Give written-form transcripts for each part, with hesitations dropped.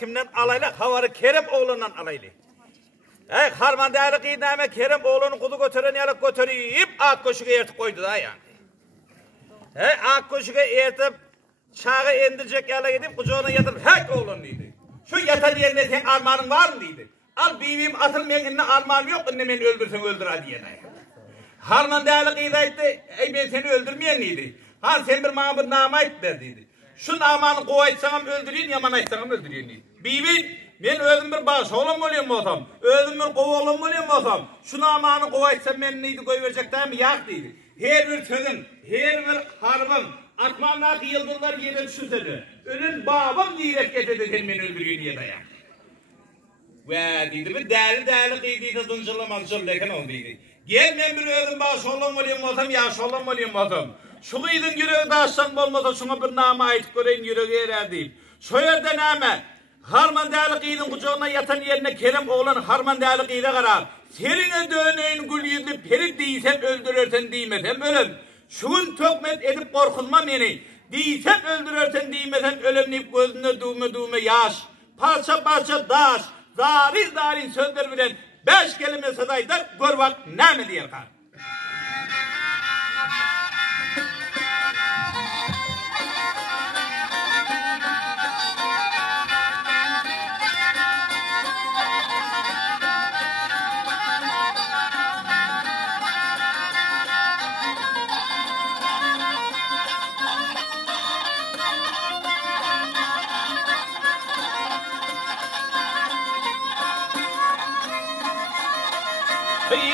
Kimden alayla? Havarı Kerem oğlundan alayla. Harman değerli kıydame Kerem oğlunun kudu götüren yalık götürüyüp ak koşuga ertip koydu da yani. Ak koşuga ertip çağı endirecek yala gidip kucağına yatırıp hek oğlun dedi. Şu yatan yerine sen almanın var mı dedi. Al bivim atılmayan inne almanım yok inne beni öldürsen öldür hadi yana. Harman değerli kıydaydı ben seni öldürmeyen dedi. Sen bir bana bir nama ait ver dedi. Şu namanı kovaysam öldüreyim yaman aytsam öldüreyim dedi. Bivim men özüm bir baş oğlum olayım olsam, özüm bir kova oğlum olayım olsam, şu namanı kovaysam ben neydi koy verecek değil mi? Yak dedi. Her bir sözün, her bir harbın, atmanlar yıldırlar yerim şu sözü. Ölün babam diyerek getirdi sen beni öldürüyor diye dayak. Ve dedi bir değerli kıydıydı dınçılamaz derken oldu dedi. Gel ben bir özüm baş oğlum olayım olsam, yaş oğlum olayım olsam. Şu kıydın yüreği daştan olmasa şuna bir nama ait göreyim yüreği erer deyip. Şu yerde nama. Harman değerli kıydın kucağına yatan yerine Kerem oğlan harman değerli kıyda karar. Serine döneyin gül yüzlü perit değilsem öldürürsen değmesem ölüm. Şun tökmet edip korkulma beni. Değilsem öldürürsen değmesem ölüm deyip gözüne düğme yaş. Parça parça daş. Zarin sözler bilen 5 kelime sadaydır. Gör bak ne mi diyer kar.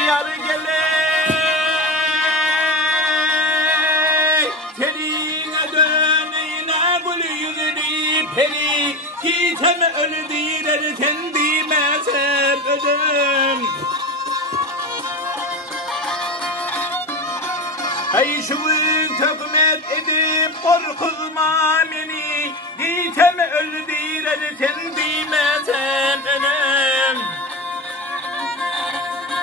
Yar gele tenine döneyine gül yüzünü peri gitsem ölü diler sen bilmezsem ölüm. Hey şuvun tökmet edip korkutma beni gitsem ölü diler sen